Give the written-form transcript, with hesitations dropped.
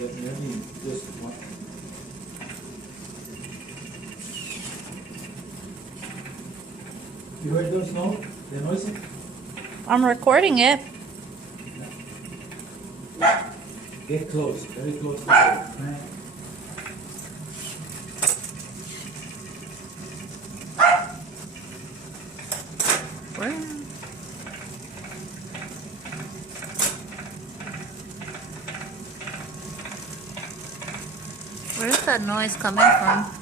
Maybe just one. You heard those the noises? I'm recording it. Get close, very close to the crank. Where's that noise coming from?